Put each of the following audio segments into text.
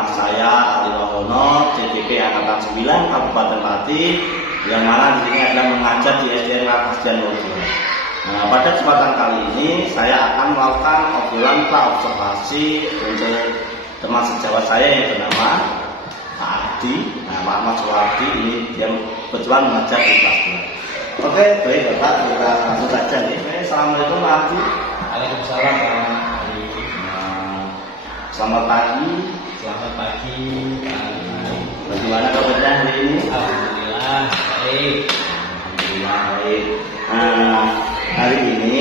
nama saya Ali Wahono, CDP Angkatan 9 Kabupaten Pati, yang mana di sini adalah mengajar di SDN Lakasdian Lojo. Nah, pada kesempatan kali ini saya akan melakukan obrolan pra-observasi untuk teman sejawat saya yang bernama Pak Adi. Nah, Pak Ahmad Suwardi ini yang kebetulan mengajar di kelas 2. Oke, baik Bapak, kita langsung saja nih. Assalamualaikum Pak Adi. Waalaikumsalam Pak Adi. Selamat pagi. Selamat pagi Pak Adi. Bagaimana kabarnya hari ini? Alhamdulillah baik. Alhamdulillah baik. Hari ini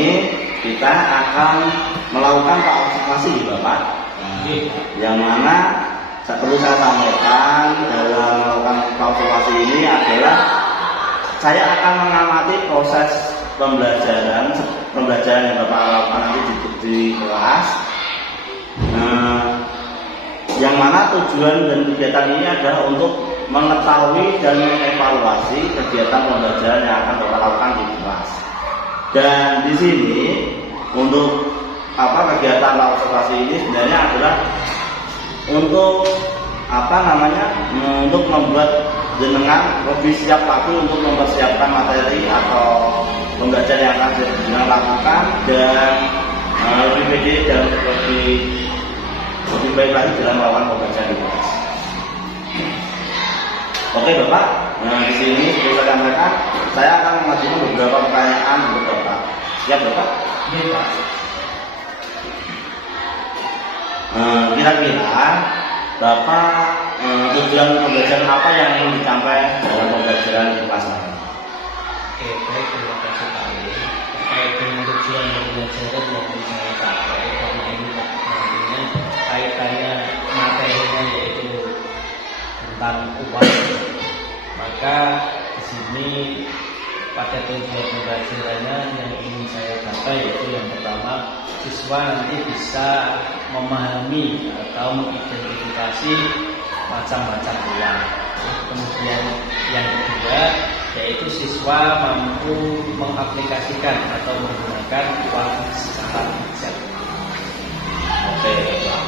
kita akan melakukan observasi Bapak. Yang mana perlu saya sampaikan dalam melakukan observasi ini adalah saya akan mengamati proses pembelajaran yang Bapak lakukan nanti di kelas. Yang mana tujuan dan kegiatan ini adalah untuk mengetahui dan mengevaluasi kegiatan pembelajaran yang akan Bapak lakukan di kelas. Dan di sini untuk kegiatan observasi ini sebenarnya adalah untuk untuk membuat jenengan lebih siap lagi untuk mempersiapkan materi atau pembelajaran yang akan jenengan lakukan dan lebih pede dan lebih baik lagi dalam melakukan pembelajaran di kelas. Oke Bapak, di sini seperti saya sampaikan, saya akan mengajukan beberapa pertanyaan untuk Bapak. Siap Bapak? Iya Pak. Kira-kira Bapak tujuan pembelajaran apa yang ingin dicapai dalam pembelajaran di kelas ini? Oke, baik, terima kasih Pak Ali. Terkait dengan tujuan pembelajaran yang ingin saya capai, karena ini nantinya kaitannya materinya yaitu tentang uang, maka di sini pada tujuan pembelajarannya yang ingin saya capai yaitu yang pertama, siswa nanti bisa memahami atau mengidentifikasi macam-macam uang. Kemudian yang kedua yaitu siswa mampu mengaplikasikan atau menggunakan uang secara bijak. Oke Bapak.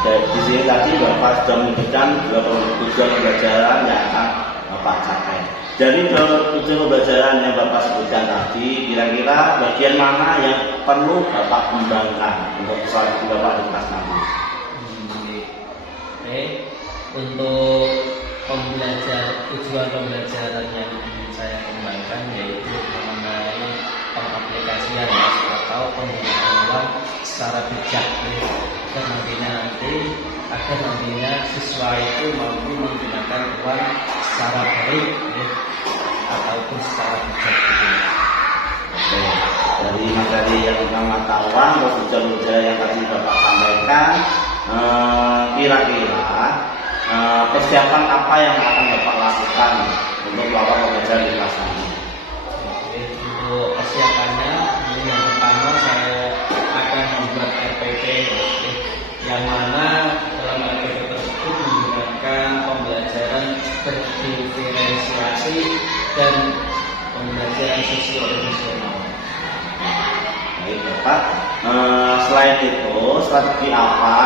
Di sini tadi Bapak sudah menyebutkan beberapa tujuan pembelajaran yang akan Bapak capai. Dari tujuan pembelajaran yang Bapak sebutkan tadi, kira-kira bagian mana yang perlu Bapak kembangkan untuk strategi Bapak di kelas nanti? Oke, untuk tujuan pembelajaran yang ingin saya kembangkan yaitu mengenai pengaplikasian atau penggunaan uang secara bijak. Dan agar nantinya siswa itu mampu menggunakan uang secara baik ataupun secara bijak. Oke, dari materi yang tentang mata uang atau tujuan yang tadi Bapak sampaikan, kira-kira persiapan apa yang akan Bapak lakukan untuk melakukan pembelajaran di kelas ini? Oke, untuk persiapannya, yang pertama saya akan membuat RPP yang mana dalam RPP tersebut menggunakan pembelajaran berdiferensiasi dan pembelajaran sosio-emosional. Baik Bapak, selain itu strategi apa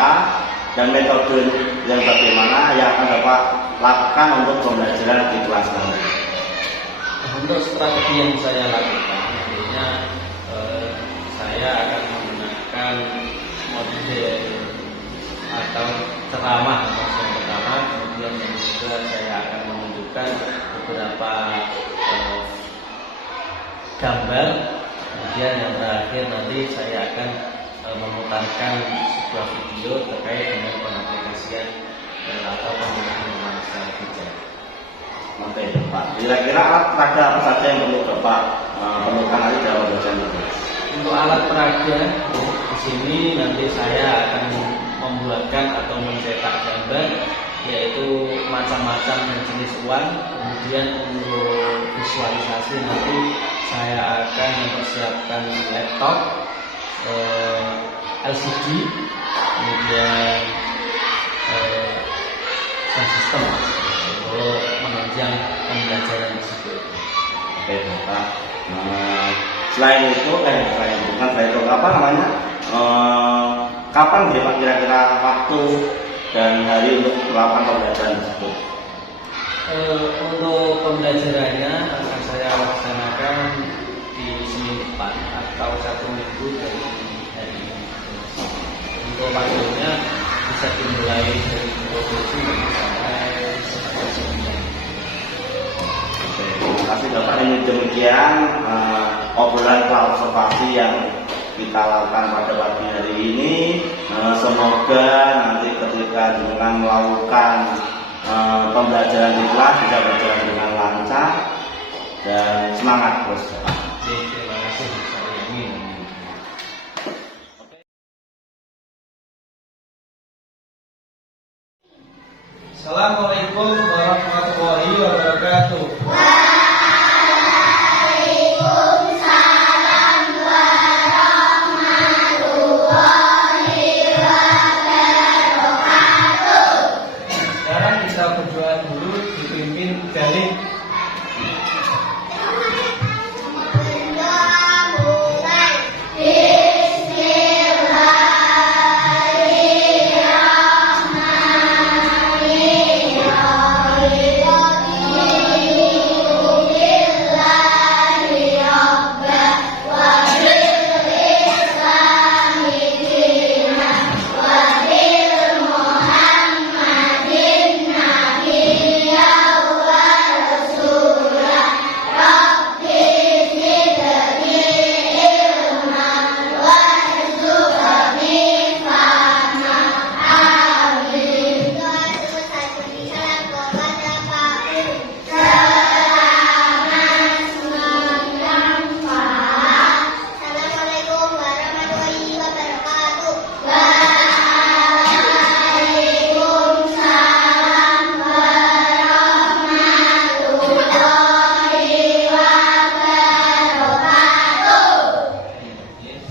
dan metode yang bagaimana yang akan Bapak lakukan untuk pembelajaran di kelas nanti? Untuk strategi yang saya lakukan, artinya saya akan menggunakan model atau ceramah yang pertama, kemudian yang kedua saya akan menunjukkan beberapa gambar, kemudian yang terakhir nanti saya akan memutarkan sebuah video terkait dengan pengaplikasian atau penggunaan uang secara bijak. Oke Bapak, kira-kira alat peraga apa saja yang perlu Bapak perlukan nanti dalam pembelajaran itu? Untuk alat peraga di sini nanti saya akan membuatkan atau mencetak gambar yaitu macam-macam jenis uang. Kemudian untuk visualisasi nanti saya akan mempersiapkan laptop, LCD, kemudian sound system untuk menunjang pembelajaran tersebut. Oke Bapak. Selain itu, kapan Bapak kira-kira waktu dan hari untuk melakukan pembelajaran tersebut? Untuk pembelajarannya akan saya laksanakan di Senin depan atau 1 minggu dari hari ini. Untuk waktunya bisa dimulai dari pukul 7 sampai setengah 9. Oke, terima kasih Bapak. Ini demikian obrolan observasi yang kita lakukan pada pagi hari ini. Semoga nanti ketika dengan melakukan pembelajaran di kelas bisa berjalan dengan lancar dan semangat terus. Terima kasih. Assalamualaikum warahmatullahi wabarakatuh. Waalaikumsalam warahmatullahi wabarakatuh. Sekarang kita berdoa dulu dipimpin dalil.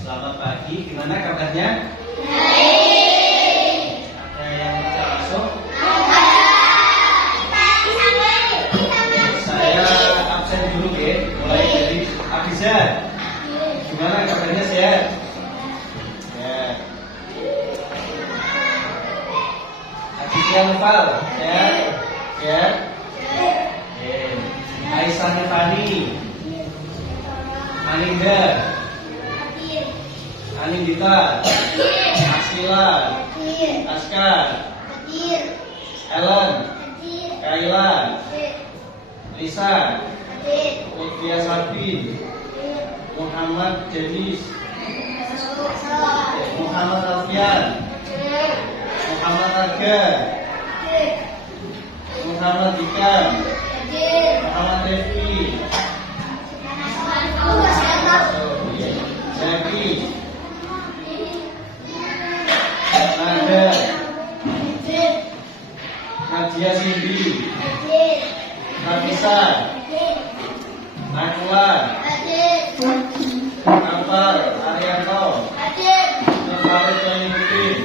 Selamat pagi, gimana kabarnya? Ada yang bisa masuk? Saya absen dulu ya, mulai dari Abiza. Gimana kabarnya, sehat? Ya. Abiza Nopal, sehat? Ya. Aisyah Nefani, Aninda, Anindita, Asila, Askar, Ellen, Kaila, Lisa, Lutfia Sabin, Muhammad Jenis, Muhammad Alfian, Muhammad Aga, Muhammad Ikam, Muhammad Refi, Zaki, Nada, Nadia Cindy, Nafisa, Nakula, Ampar, Arianto, Nurfarid Wahidin,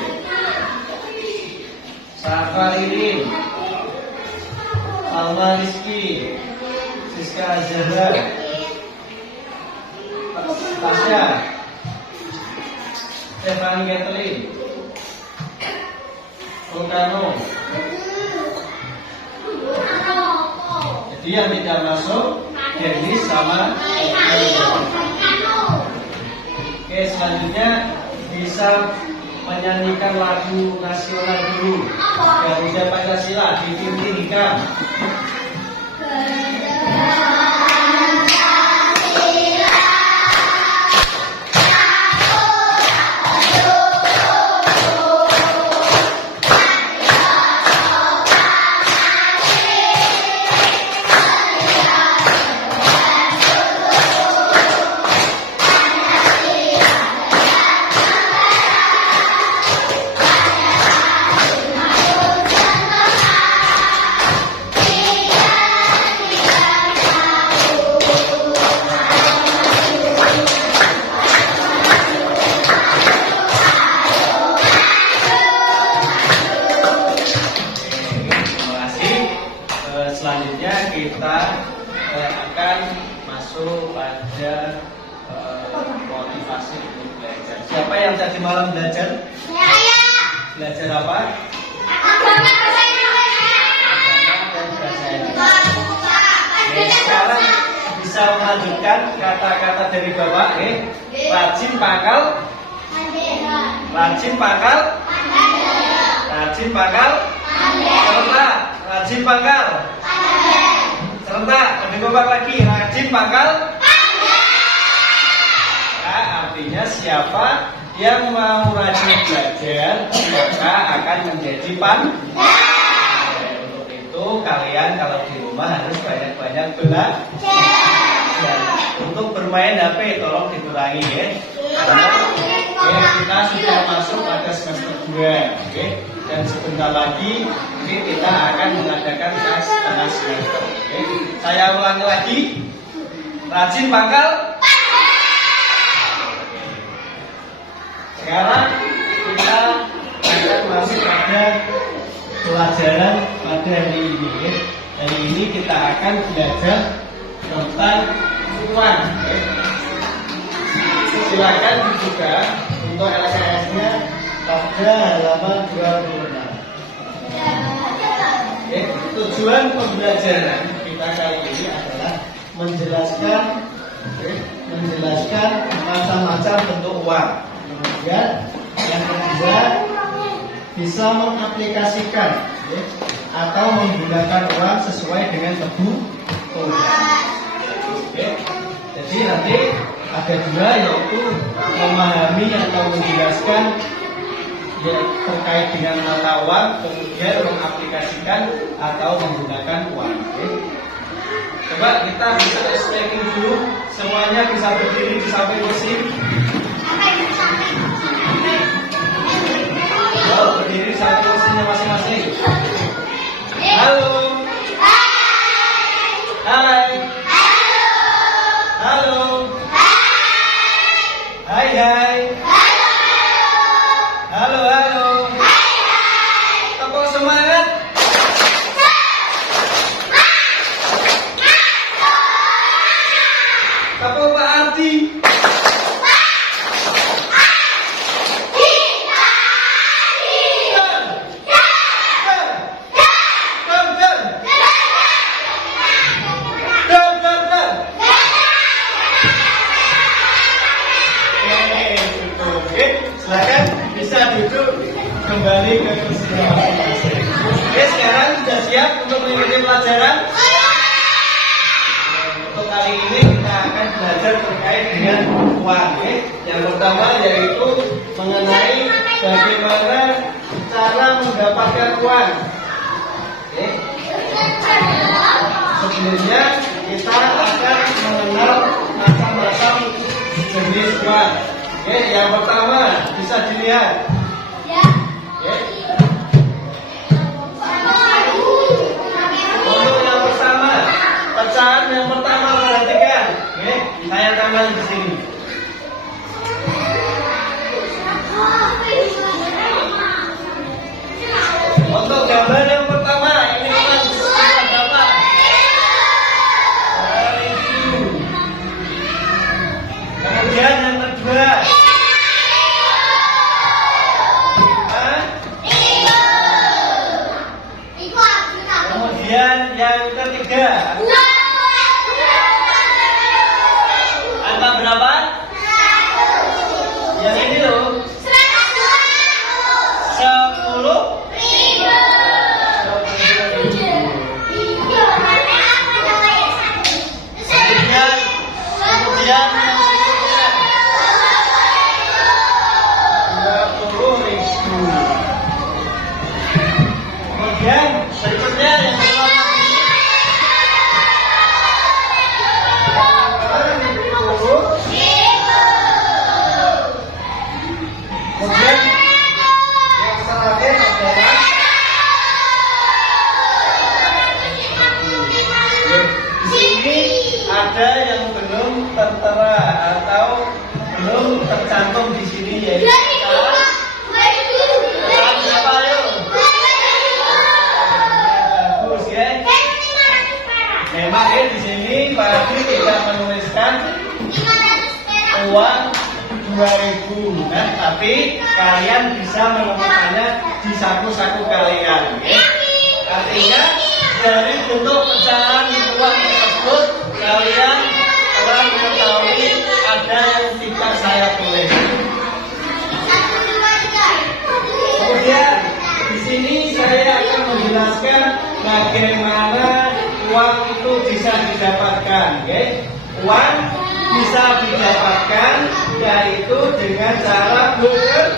Safaririn, Salma Rizky, Siska Azhara, Tasya, Stephanie Kathleen, Volcano. Jadi yang tidak masuk Dennis sama Oke, selanjutnya bisa menyanyikan lagu nasional dulu Garuda Pancasila dipimpin Hikam. Selanjutnya kita akan masuk pada motivasi untuk belajar. Siapa yang tadi malam belajar? Saya. Belajar apa? Sekarang bisa melanjutkan kata-kata dari Bapak. Rajin pangkal. Rajin pangkal. Rajin pangkal. Serentak. Rajin pangkal. Serentak. Lebih kompak lagi. Rajin pangkal. Nah, artinya siapa yang mau rajin belajar maka akan menjadi pandai. Untuk itu kalian kalau di rumah harus banyak-banyak belajar. Untuk bermain HP tolong dikurangi ya. Karena kita sudah masuk pada semester 2, oke? Dan sebentar lagi ini kita akan mengadakan tes tengah semester. Oke? Saya ulangi lagi. Rajin pangkal. Sekarang kita akan masuk pada pelajaran pada hari ini. Hari ini kita akan belajar tentang uang. Silakan dibuka untuk LKS-nya pada halaman 26. Tujuan pembelajaran kita kali ini adalah menjelaskan macam-macam bentuk uang. Kemudian yang kedua bisa mengaplikasikan atau menggunakan uang sesuai dengan kebutuhan. Jadi nanti ada dua, yaitu memahami atau menjelaskan ya, terkait dengan mata uang, kemudian mengaplikasikan atau menggunakan uang. Coba kita bisa checking dulu, semuanya bisa berdiri di samping kursi. Berdiri samping kursinya masing-masing. Halo. Hai. Halo. Hai hai. Halo halo. Tepuk semangat. Tepuk Pak Ardi. Silakan bisa duduk kembali ke kursinya masing-masing. Oke, sekarang sudah siap untuk mengikuti pelajaran? Untuk kali ini kita akan belajar terkait dengan uang. Yang pertama yaitu mengenai bagaimana cara mendapatkan uang. Sebelumnya kita akan mengenal macam-macam jenis uang. Yang pertama bisa dilihat. Untuk yang pertama, pecahan yang pertama perhatikan. Saya tambah di sini. Untuk gambar yang pertama ini berapa? 1000. Kemudian yang kedua. Kemudian yang ketiga. Angka berapa? Yang ini loh. 10.000. Kemudian kemudian berikutnya yang kemudian yang terakhir adalah di sini ada yang belum tertera atau belum tercantum di sini, yaitu berapa yuk? Bagus ya. Memang di sini Pak Adi tidak menuliskan uang 2.000, kan? Tapi kalian bisa menemukannya di saku-saku kalian. Artinya dari bentuk pecahan uang tersebut kalian telah mengetahui ada yang tidak saya tulis. Kemudian di sini saya akan menjelaskan bagaimana uang itu bisa didapatkan. Uang bisa didapatkan yaitu dengan cara bekerja,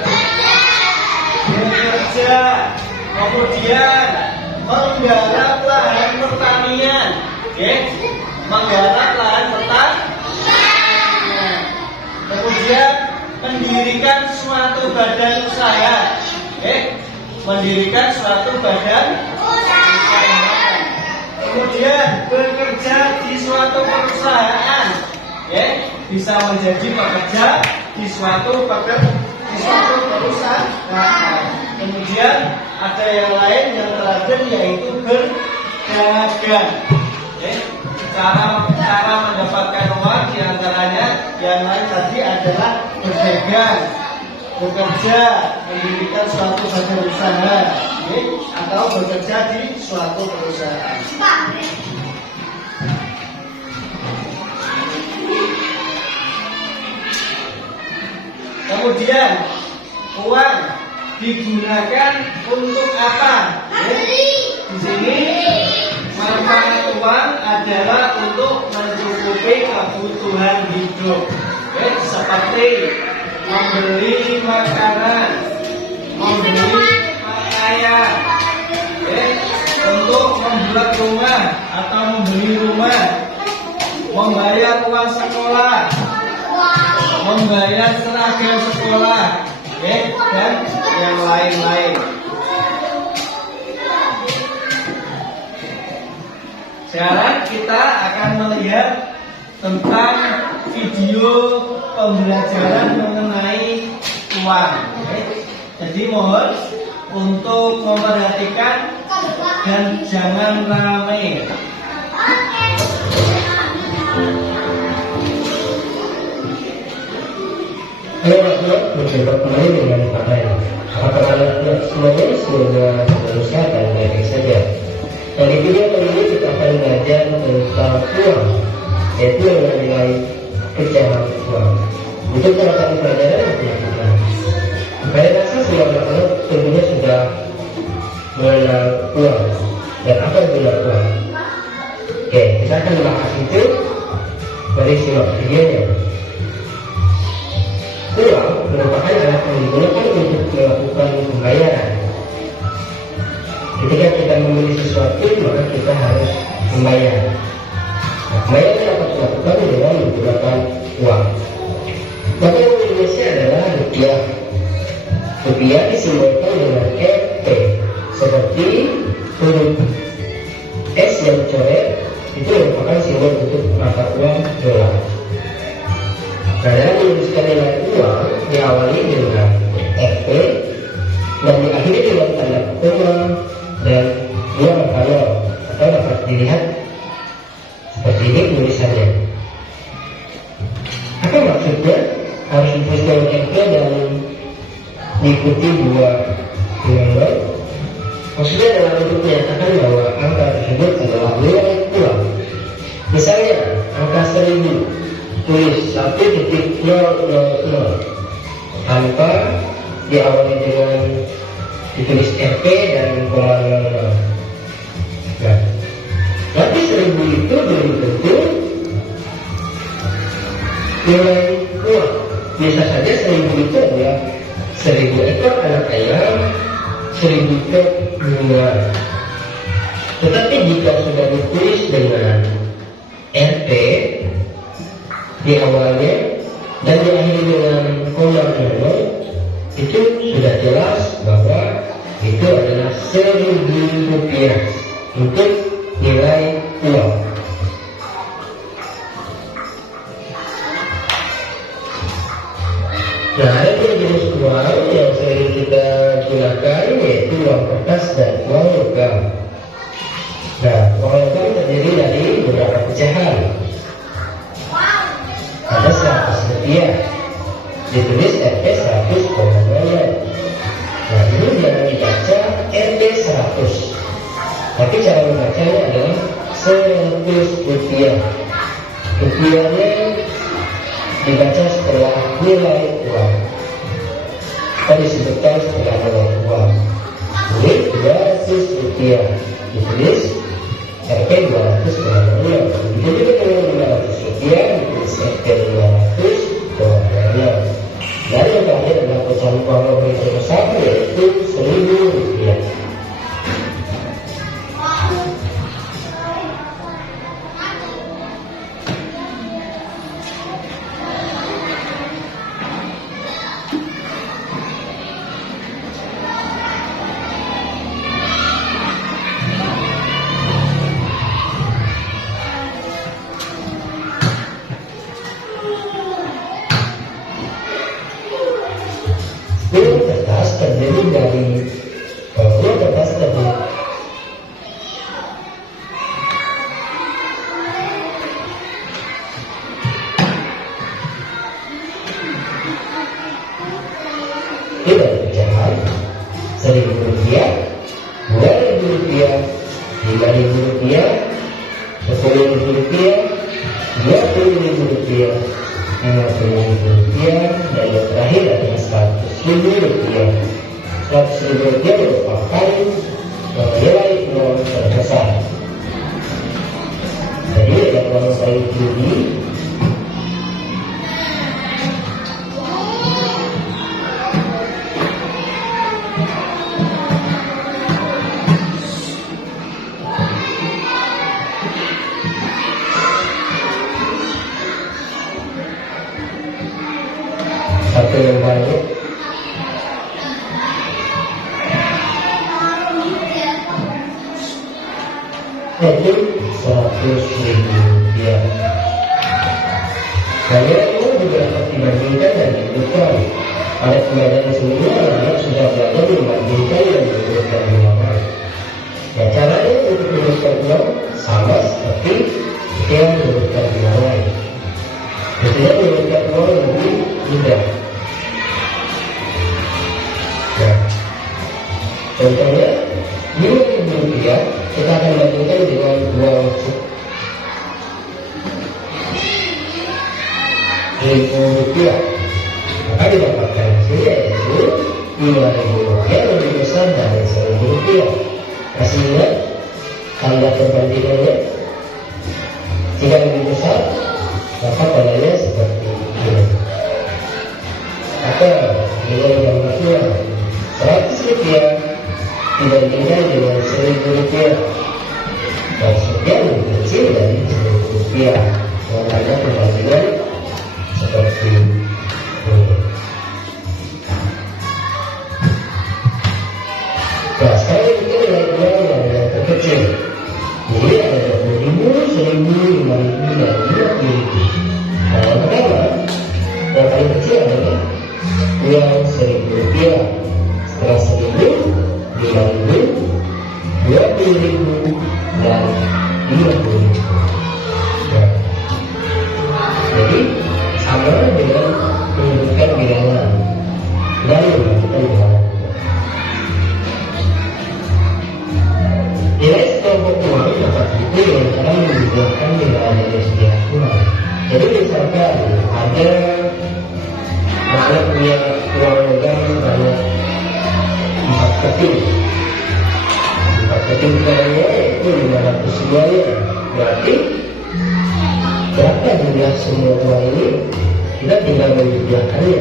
kemudian menggarap lahan pertanian, menggarap lahan pertanian, kemudian mendirikan suatu badan usaha, mendirikan suatu badan usaha, kemudian bekerja di suatu perusahaan, bisa menjadi pekerja di suatu perusahaan. Kemudian ada yang lain yang terakhir yaitu berdagang. Cara mendapatkan uang diantaranya yang lain tadi adalah berdagang, bekerja, mendirikan suatu badan usaha, atau bekerja di suatu perusahaan. Kemudian uang digunakan untuk apa? Di sini manfaat uang adalah untuk mencukupi kebutuhan hidup, seperti membeli makanan, membeli pakaian, untuk membuat rumah atau membeli rumah, membayar uang sekolah, membayar seragam sekolah, dan yang lain-lain. Sekarang kita akan melihat tentang video pembelajaran mengenai uang. Jadi mohon untuk memperhatikan dan jangan ramai. Halo anak-anak, berjumpa kembali dengan Pak Ryan. Apakah anak-anak semuanya semoga selalu sehat dan baik-baik saja. Dan di video kali ini kita akan belajar tentang uang, yaitu dengan nilai pecahan uang. Untuk cara pelajaran dilakukan. Saya rasa semua anak-anak tentunya sudah mengenal uang dan apa guna uang. Oke, kita akan bahas itu. Mari simak videonya. Uang merupakan alat yang digunakan untuk melakukan pembayaran. Ketika kita membeli sesuatu, maka kita harus membayar. Pembayaran dapat dilakukan dengan menggunakan uang. Maka yang Indonesia adalah rupiah. Rupiah disimbolkan dengan Rp, seperti huruf S yang coret itu merupakan simbol untuk mata uang dolar. Nah, dalam menuliskan nilai uang diawali dengan Rp dan diakhiri dengan tanda koma dan dua angka nol, atau dapat dilihat seperti ini tulisannya. Apa maksudnya? Harus dituliskan Rp dan diikuti dua dengan nol. Maksudnya adalah untuk menyatakan bahwa angka tersebut adalah nilai uang. Misalnya angka 1000 tulis 1.000 tanpa diawali dengan ditulis Rp dan koma 00. Nah, tapi 1000 itu belum tentu nilai uang. Bisa saja 1000 itu adalah 1000 ekor anak ayam, 1000 ekor bunga. Tetapi jika sudah ditulis dengan Rp di awalnya dan diakhiri dengan koma 00, itu sudah jelas bahwa itu adalah 1000 rupiah untuk nilai uang. Nah, ada jenis uang yang sering kita gunakan, yaitu uang kertas dan uang logam. Nah, uang logam terdiri dari beberapa pecahan. Ada 100 rupiah, ditulis Rp 100, nah ini jangan dibaca Rp 100, tapi cara membacanya adalah Rp100. Rupiahnya dibaca setelah nilai uang. Disebutkan setelah nilai uang. Ini Rp200. Ditulis Rp 200 dolarnya. Jadi dengan Rp500 ditulis Rp 200 dolarnya. Dan yang terakhir adalah pecahan uang lebih terbesar, yaitu Rp1.000. Kertas terdiri dari dua kertas terdiri tidak pecahan Rp1.000, Rp2.000, Rp5.000, Rp10.000, Rp20.000, Rp50.000, dan yang terakhir adalah Rp100.000. Rp100.000 merupakan nilai uang terbesar. Jadi ada uang paling tinggi. Satu yang banyak yaitu Rp100.000. Banyak itu juga dapat dibandingkan dan dibutuhkan. Pada pembelajaran sebelumnya anak sudah belajar membandingkan dan menurutkan bilangan. Ya, caranya untuk menurutkan uang sama seperti yang menurutkan bilangan. Tidak menurutkan uang lebih mudah. Nah, contohnya Rp5.000 kita akan bandingkan dengan uang Rp1.000. Maka didapatkan hasilnya yaitu Rp5.000 lebih besar dari Rp1.000. Masih ingat tanda perbandingannya? Jika lebih besar, maka tandanya seperti ini. Maka nilai yang kedua Rp100 dibandingkan dengan Rp1.000. Maksudnya lebih kecil dari Rp1.000. Makanya perbandingan seperti ini. Nah, sekarang kita nilai uang yang terkecil. Jadi ada Rp20.000, Rp1.000, Rp5.000, dan Rp20.000. Nah, yang pertama, yang paling kecil adalah uang Rp1.000. Setelah Rp1.000, Rp5.000, Rp20.000, dan Rp50.000. Nah, jadi sama dengan menunjukkan bilangan dan menunjukkan bilangan. Nilai sekelompok uang dapat dipilih dengan cara menunjukkan bilangan dari setiap uang. Jadi misalkan ada punya uang logam banyak 4 keping. 4 keping sekarangnya itu 500 semuanya. Berarti berapa jumlah semua uang ini? Kita tinggal menjumlahkannya.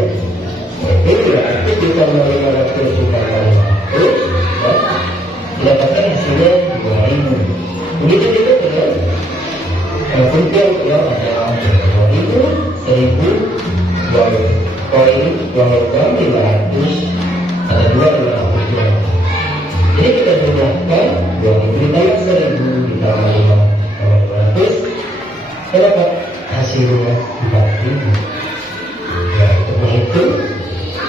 Jadi berarti kita mulai 500 ditambah 50 dan didapatkan hasilnya 2.000. Begitu juga dengan rupiah yang ada 2.000, 1.000, uang koin, uang logam 500, ada 2.500. Jadi kita jumlahkan 2.000 ditambah 1.000 ditambah 500, kita dapat hasilnya 4.000. Ya, untuk menghitung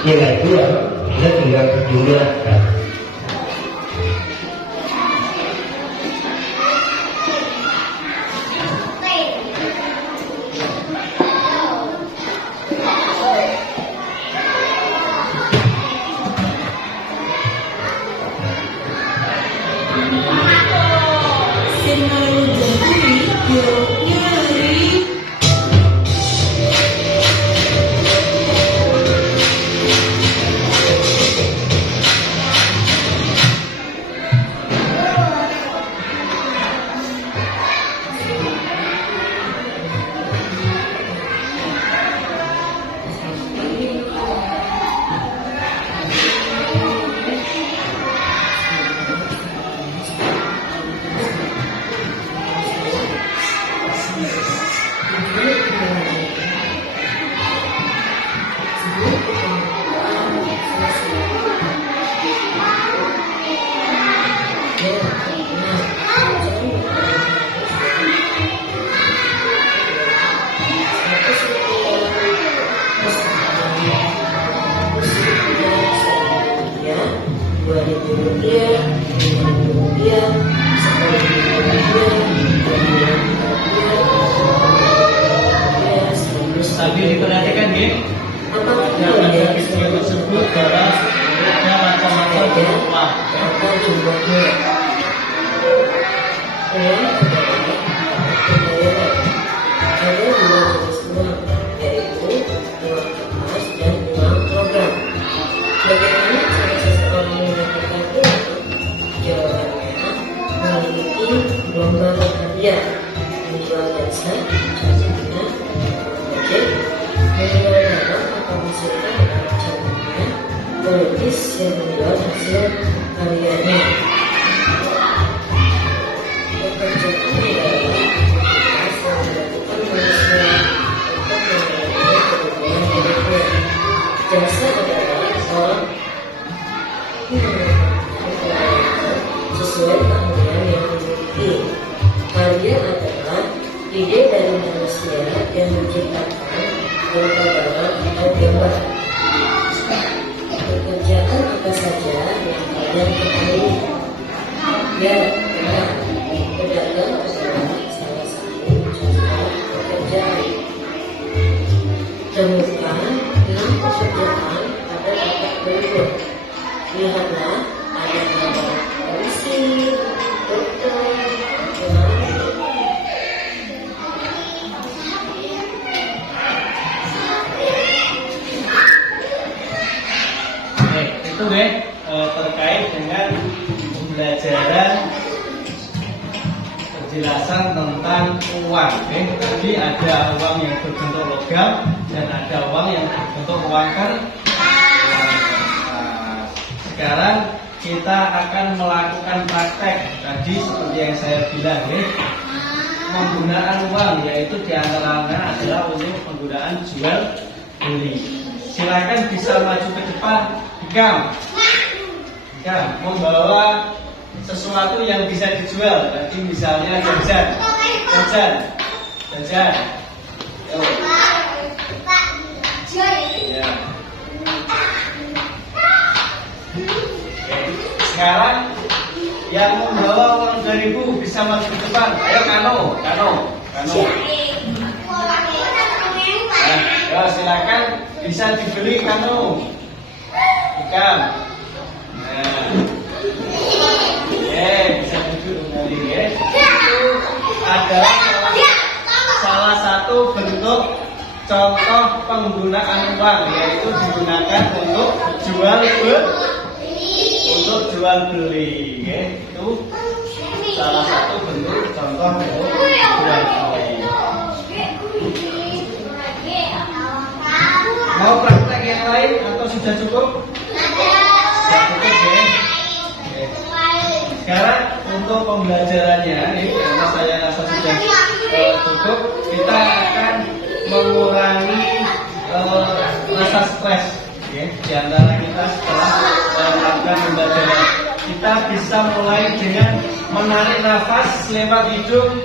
nilai uang kita tinggal jumlahkan. Sinar rupiah, 5.000 rupiah, 10.000 rupiah, 20.000 rupiah, Tadi diperhatikan ya, apakah ada video tersebut dalam bentuknya macam-macam rumah. maka jumlahnya ada dua jenis uang, yaitu uang kertas dan uang logam. Bagaimana cara seseorang mendapatkan uang? Jawabannya memiliki gelombang hadiah, menjual jasa, contohnya ojek, menjual barang atau menghasilkan contohnya pelukis yang menjual hasil karyanya. Pekerjaan adalah aktivitas yang dilakukan manusia untuk memenuhi kebutuhan hidupnya. Jasa adalah seorang yang melakukan sesuai keahlian yang dimiliki. Karya adalah ide dari manusia yang menciptakan berupa barang atau gambar. Pekerjaan apa saja yang kalian ketahui? Ya, benar. Pedagang adalah salah satu contoh pekerjaan. Temukan 6 pekerjaan pada tempat berikut. Lihatlah, ada gambar polisi, dokter, pengamen. Itu deh terkait dengan pembelajaran penjelasan tentang uang. Tadi ada uang yang berbentuk logam dan ada uang yang berbentuk uang kertas. Sekarang kita akan melakukan praktek. Tadi seperti yang saya bilang, penggunaan uang yaitu diantaranya adalah untuk penggunaan jual beli. Silakan bisa maju ke depan. Hikam, membawa sesuatu yang bisa dijual. Tadi misalnya jajan. Ya. Sekarang yang membawa uang 2.000 bisa maju ke depan. Ayo Kano. Nah, silakan bisa dibeli Kano. Hikam. Bisa duduk kembali ya. Itu adalah salah satu bentuk contoh penggunaan uang, yaitu digunakan untuk jual beli. Itu salah satu bentuk contoh untuk jual beli. Mau praktek yang lain atau sudah cukup? Sudah cukup ya. Sekarang untuk pembelajarannya, karena saya rasa sudah cukup, kita akan mengurangi rasa stres di antara kita setelah melakukan pembelajaran. Kita bisa mulai dengan menarik nafas lewat hidung.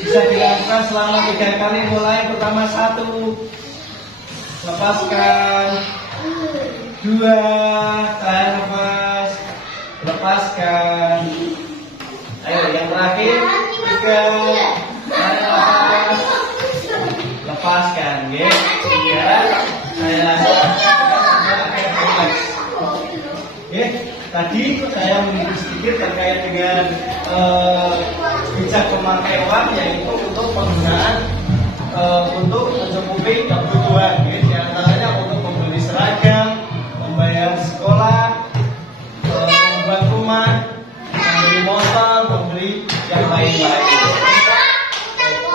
Bisa dilakukan selama 3 kali. Mulai pertama 1, lepaskan, 2, tahan nafas, lepaskan. Ayo yang terakhir 3, tahan nafas, lepaskan. Ya, saya tadi saya mengingat sedikit terkait dengan bijak memakai uang, yaitu untuk penggunaan untuk mencukupi kebutuhan. Di antaranya untuk membeli seragam, membayar sekolah, membuat rumah, membeli motor, membeli yang lain-lain.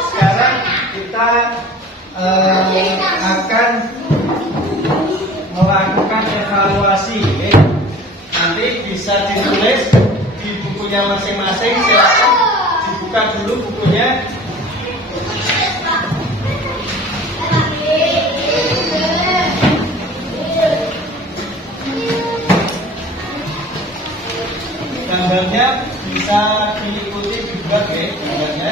Sekarang kita akan melakukan evaluasi. Nanti bisa ditulis di bukunya masing-masing. Silakan dibuka dulu bukunya. Gambarnya bisa diikuti dibuat ya gambarnya.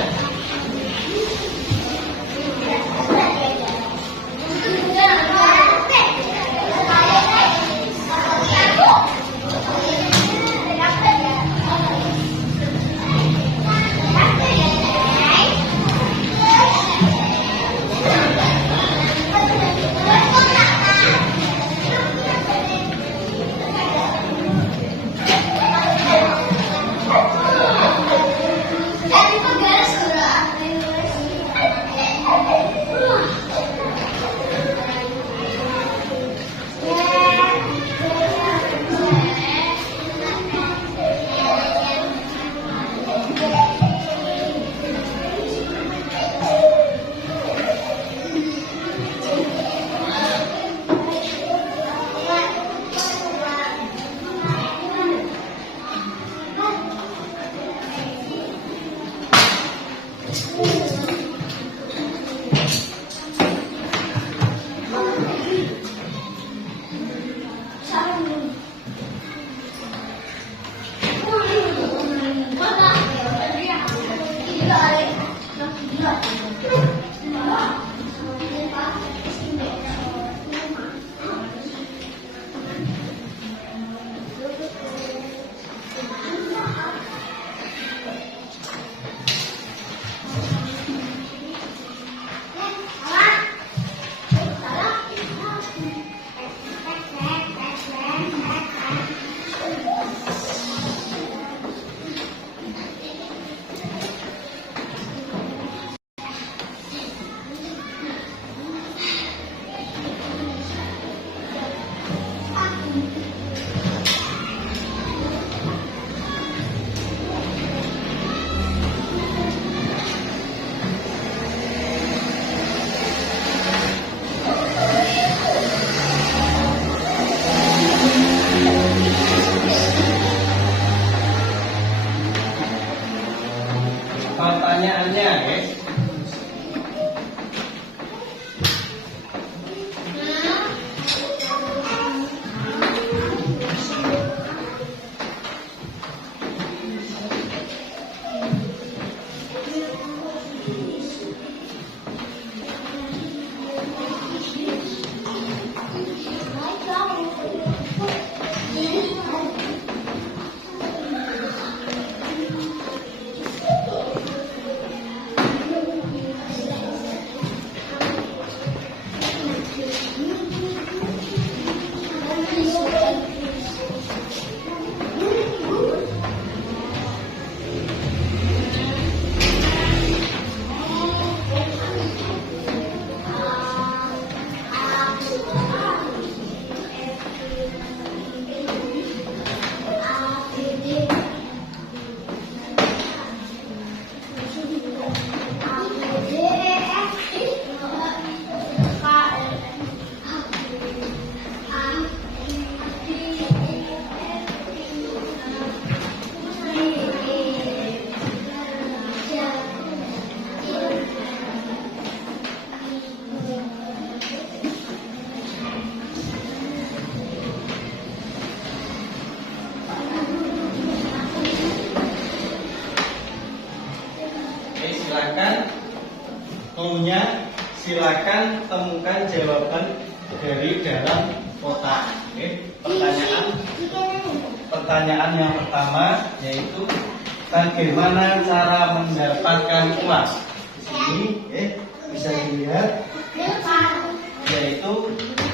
Silakan temukan jawaban dari dalam kotak. Oke, pertanyaan yang pertama yaitu bagaimana cara mendapatkan uang. Di sini bisa dilihat yaitu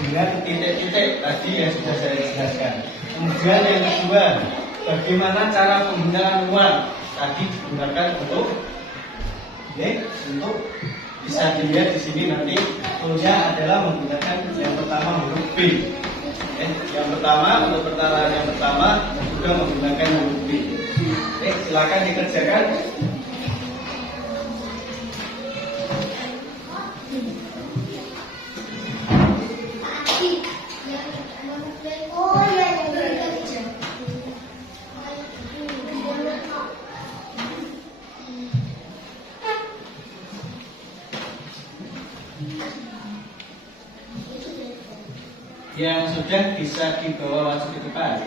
dengan titik-titik tadi yang sudah saya jelaskan. Kemudian yang kedua, bagaimana cara penggunaan uang. Tadi digunakan untuk bisa dilihat di sini nanti toolnya adalah menggunakan yang pertama huruf B. Yang pertama untuk pertanyaan yang pertama juga menggunakan huruf B. Silakan dikerjakan. Yang sudah bisa dibawa masuk ke depan.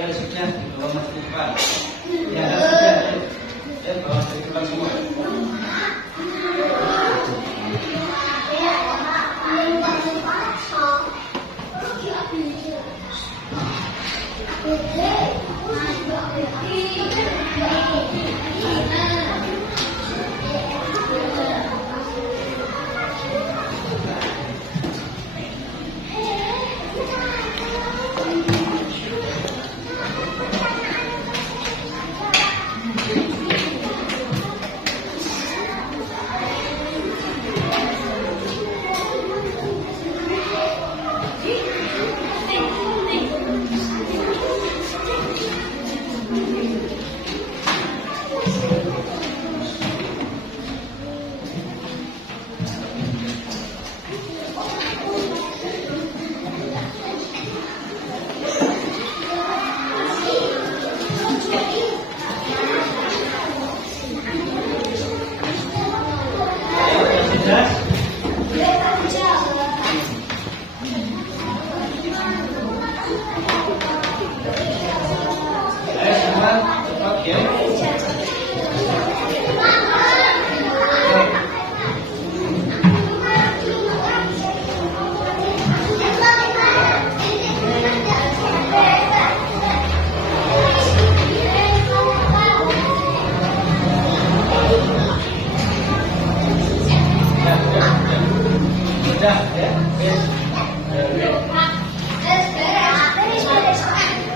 Dan sudah dibawa masuk ke depan. Ya, sudah. Dan bawa masuk ke depan semua.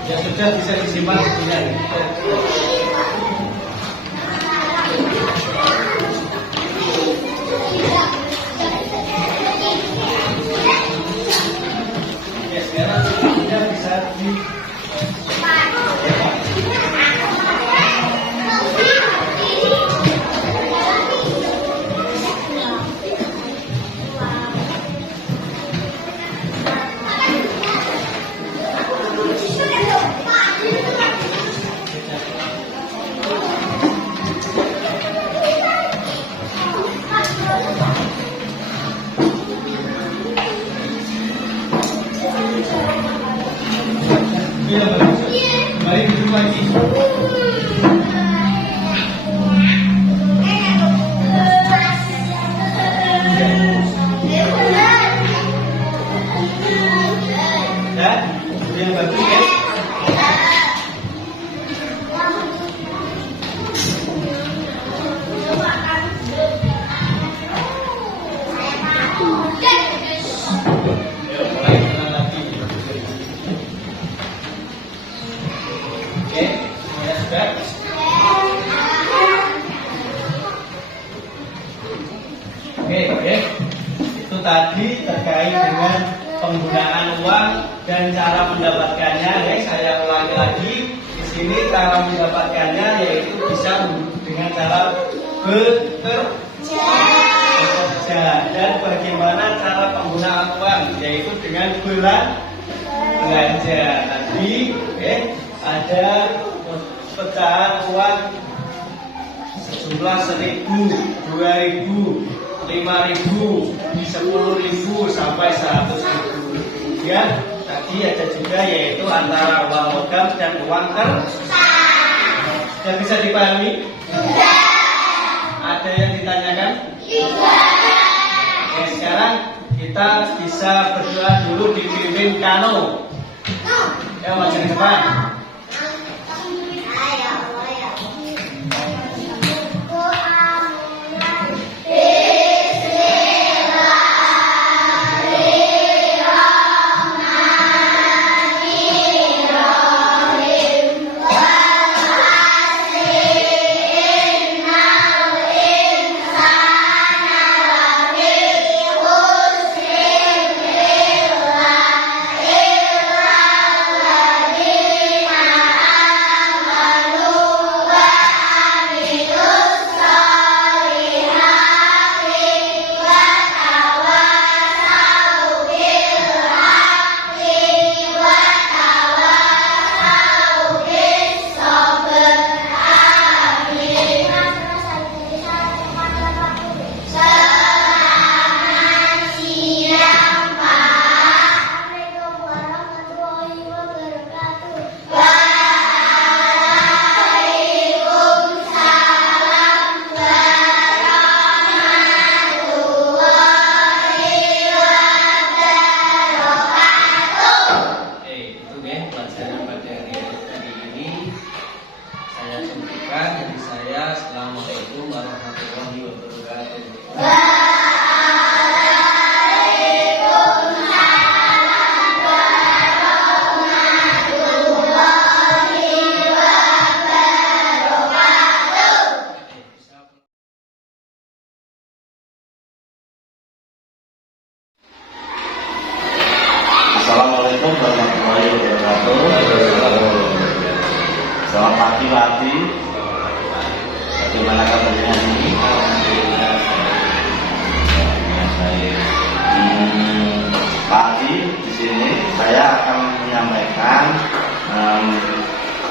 Ya sudah, bisa disimpan punya. Ya sekarang sudah bisa di Mari duduk lagi. Ya, yang bagus ya. Oke. Itu tadi terkait dengan penggunaan uang dan cara mendapatkannya. Saya ulangi lagi. Di sini cara mendapatkannya yaitu bisa dengan cara bekerja. Dan bagaimana cara penggunaan uang yaitu dengan belanja. Tadi ada pecahan uang sejumlah 1.000, 2.000, 5.000, 10.000 sampai 100.000. Kemudian tadi ada juga yaitu antara uang logam dan uang kertas. Sudah bisa dipahami? Sudah. Ada yang ditanyakan? Tidak. Oke, sekarang kita bisa berdoa dulu dipimpin Kano. Ya, maju ke depan. Selamat pagi Pak Adi. Bagaimana kabarnya ini? Baik. Pak Adi, di sini saya akan menyampaikan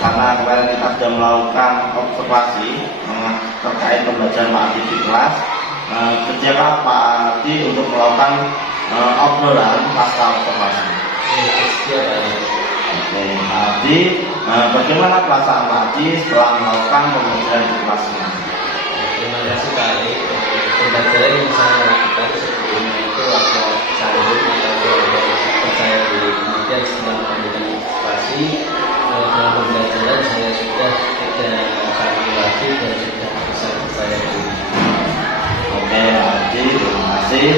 karena kemarin kita sudah melakukan observasi terkait pembelajaran Pak Adi di kelas. Kerja Pak Adi untuk melakukan obrolan pasca observasi. Oke, Pak Adi, bagaimana perasaan Pak Adi setelah melakukan pembelajaran di kelas ini? Terima kasih Pak Ali. Pembelajaran yang saya lakukan sebelumnya itu rapor sambung atau percaya diri. Kemudian setelah melakukan observasi dalam pembelajaran saya sudah tidak ragu lagi dan sudah bisa percaya diri. Oke, Pak Adi, terima kasih.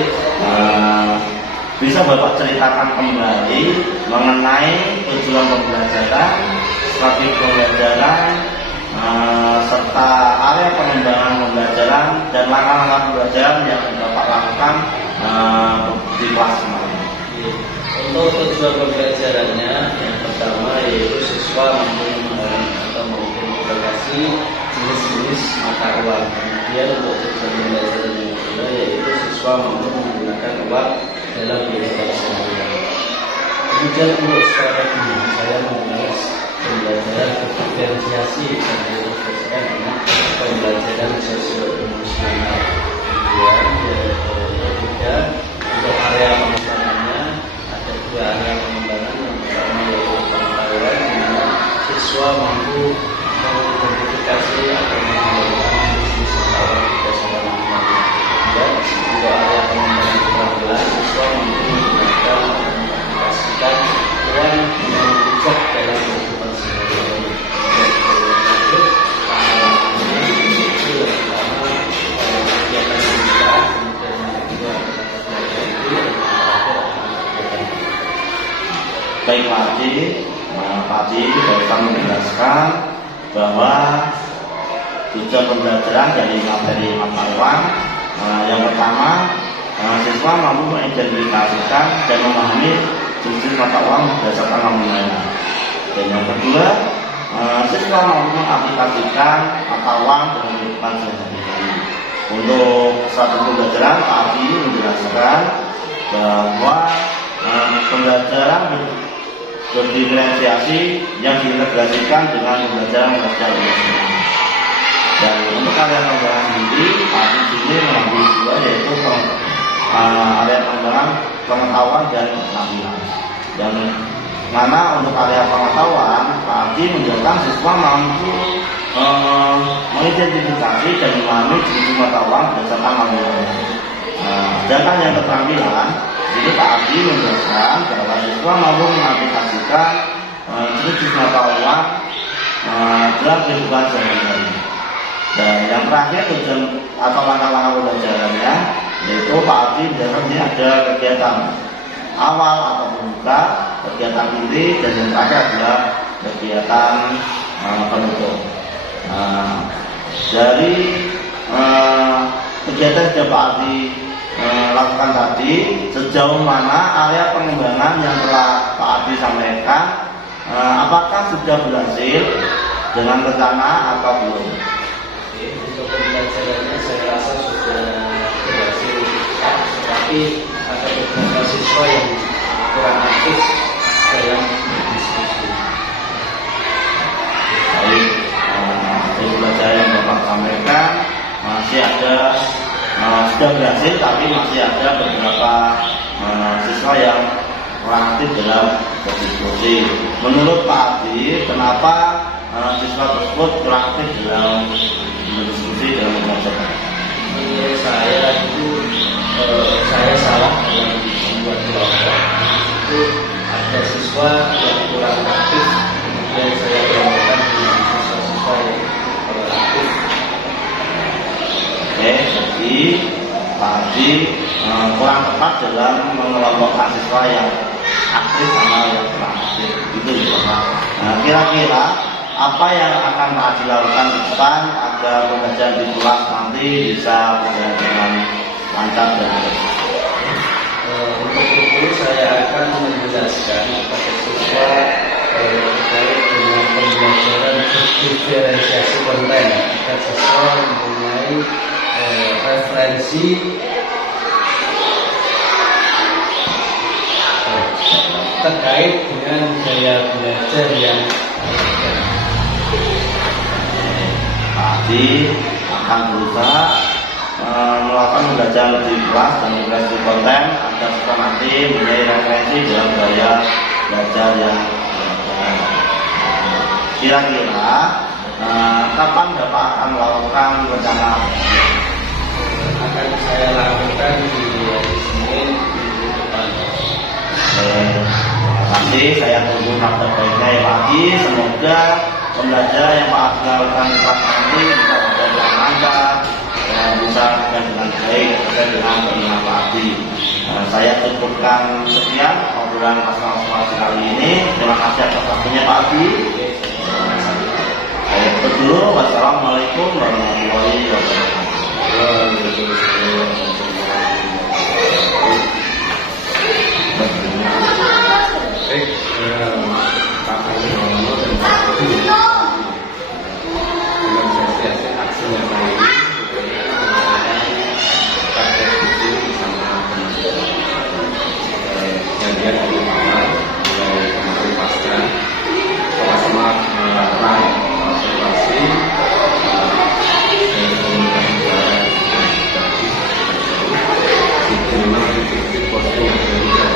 Bisa Bapak ceritakan kembali mengenai tujuan pembelajaran, strategi pembelajaran, serta area pengembangan pembelajaran dan langkah-langkah pembelajaran yang Bapak lakukan di kelas kemarin. Untuk tujuan pembelajarannya, yang pertama yaitu siswa mampu memahami atau menginterpretasi jenis-jenis mata uang. Kemudian untuk tujuan pembelajaran yang kedua yaitu siswa mampu menggunakan uang dalam kehidupan sehari-hari. Kemudian untuk strategi, saya mengenai pembelajaran diferensiasi dan disesuaikan dengan pembelajaran sosio-emosional. Kemudian ketiga, untuk area pengembangannya ada dua area pengembangan. Yang pertama yaitu pengetahuan, di mana siswa mampu mengidentifikasi atau mengembangkan bisnis pengetahuan berdasarkan lingkungannya. Dan untuk area pengembangan keterampilan, siswa mampu menggunakan atau mengaplikasikan uang dengan bijak dalam kehidupan sehari-hari. Baik Pak Adi, barusan menjelaskan bahwa tujuan pembelajaran dari materi mata uang yang pertama, siswa mampu mengidentifikasikan dan memahami jenis mata uang berdasarkan nominalnya. Dan yang kedua, siswa mampu mengaplikasikan mata uang dalam kehidupan sehari-hari. Untuk satu pembelajaran, Pak Adi menjelaskan bahwa pembelajaran berdiferensiasi yang diintegrasikan dengan pembelajaran emosional. Dan untuk area pengembangan sendiri, Pak Adi sini mengambil dua, yaitu area pengembangan pengetahuan dan keterampilan. Dan mana untuk area pengetahuan, Pak Adi menjelaskan siswa mampu mengidentifikasi dan memahami jenis mata uang berdasarkan nominalnya. Sedangkan yang keterampilan, jadi Pak Adi menjelaskan bahwa siswa mampu mengaplikasikan jenis mata uang dalam kehidupan sehari-hari. Dan yang terakhir tujuan atau langkah-langkah pembelajarannya, yaitu Pak Adi menjelaskan ini ada kegiatan awal atau pembuka, kegiatan inti, dan yang terakhir adalah kegiatan penutup. Dari kegiatan yang Pak Adi lakukan tadi, sejauh mana area pengembangan yang telah Pak Adi sampaikan, apakah sudah berhasil dengan rencana atau belum? Untuk pembelajarannya saya rasa sudah berhasil, tetapi ada beberapa siswa yang kurang aktif dalam diskusi. Baik, pembelajaran yang Bapak sampaikan masih ada sudah berhasil, tapi masih ada beberapa siswa yang kurang aktif dalam berdiskusi. Menurut Pak Adi, kenapa siswa tersebut kurang aktif dalam berdiskusi dalam pembelajaran? Menurut saya itu saya salah dalam membuat kelompok. Itu ada siswa yang kurang aktif, kemudian saya kelompokkan dengan siswa-siswa yang aktif. Oke, jadi Pak Adi kurang tepat dalam mengelompokkan siswa yang aktif sama yang kurang aktif. Itu ya Pak. Nah, kira-kira apa yang akan Pak Adi lakukan ke depan agar pembelajaran di kelas nanti bisa berjalan dengan lancar dan baik? Untuk itu saya akan menjelaskan kepada siswa terkait dengan pembelajaran diferensiasi konten. Kita siswa mempunyai referensi terkait dengan gaya belajar yang Adi akan berusaha melakukan belajar lebih kelas dan referensi konten agar kita nanti mempunyai referensi dalam gaya belajar yang kira-kira kapan Bapak akan melakukan rencana? akan saya lakukan di hari Senin minggu depan. Nanti saya tunggu kabar baiknya ya Pak Adi. Semoga pembelajaran yang Pak Adi lakukan di kelas nanti bisa berjalan dengan lancar dan bisa dengan baik sesuai dengan keinginan Pak Adi. Saya cukupkan sekian obrolan masalah kali ini. Terima kasih atas waktunya Pak Adi. Saya tutup dulu. Wassalamualaikum warahmatullahi wabarakatuh. Baik, Pak Ali Romo dan Pak Adi dalam sesi aksinya kali ini pakai buku bersama janjian dari awal mulai kemarin pasca sama-sama melakukan observasi dan komunikasi diterima titik-titik posting yang berbeda.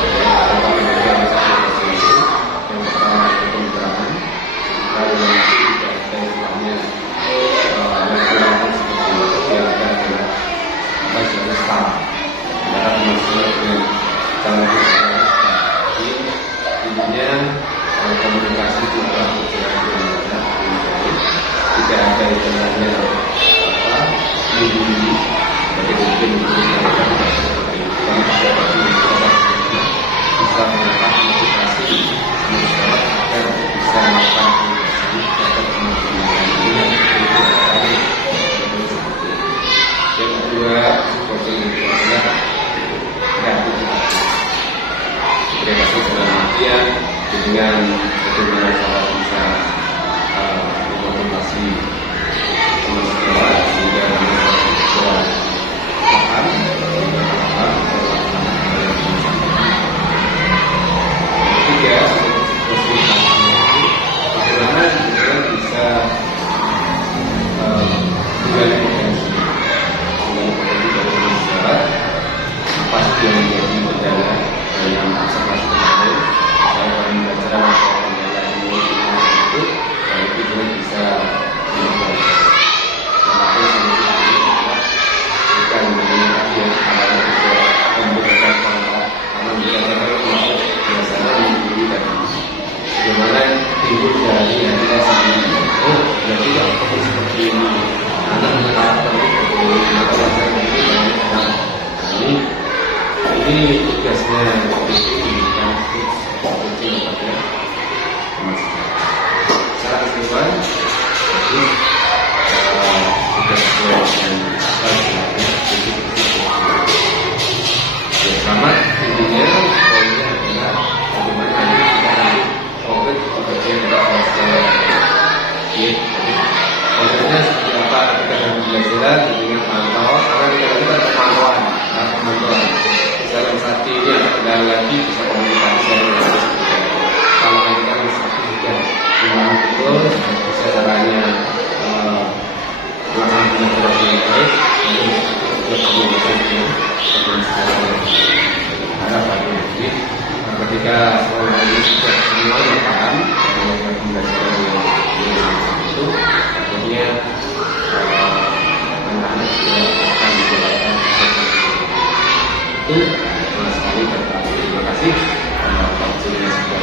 Yang pertama itu pembicaraan, lalu yang ketiga dan istilahnya seperti kesehatan dan apa sudah salah antara manusia dengan calon usaha. Jadi intinya komunikasi juga berjalan dengan baik. Tidak ada istilahnya minggu-minggu bagi mungkin mereka tidak seperti itu. Kami dapat bisa melakukan motivasi masyarakat agar bisa melakukan komunikasi dapat kemungkinan yang kedua seperti itu adalah kreativitas. Kreativitas dalam artian dengan bagaimana cara bisa memotivasi teman-teman sehingga mereka bisa paham ketiga bagaimana kita bisa menggali potensi dari masyarakat apa sih yang menjadi kendala dalam observasi tersebut. Saya akan membaca atau kendala ini itu dan itu juga bisa dilakukan. Bukan mengenai yang awalnya juga membutuhkan kontak, namun kita termasuk biasanya diri dan bagaimana timbul dari hatinya sendiri. Oh, berarti kalau seperti ini, anak karakter seperti ini, maka wajar ini banyak orang. Ini tugasnya diberikan seperti kepada masyarakat. Secara keseluruhan, jadi tugas dengan apa sama intinya poinnya adalah bagaimana kita nanti konkret bekerja dengan masalah konkretnya seperti apa ketika dalam pembelajaran dengan pantau karena kita lakukan pemantauan dalam saat ini ada kendala lagi bisa komunikasi kalau kita kan satu juga memang betul bisa caranya melakukan pembelajaran yang baik dan komunikasi harapan ini ketika sekolah ini sudah semuanya paham dengan pembelajaran yang itu akhirnya anak-anak sudah akan dijalankan itu sekali terima kasih karena waktunya sudah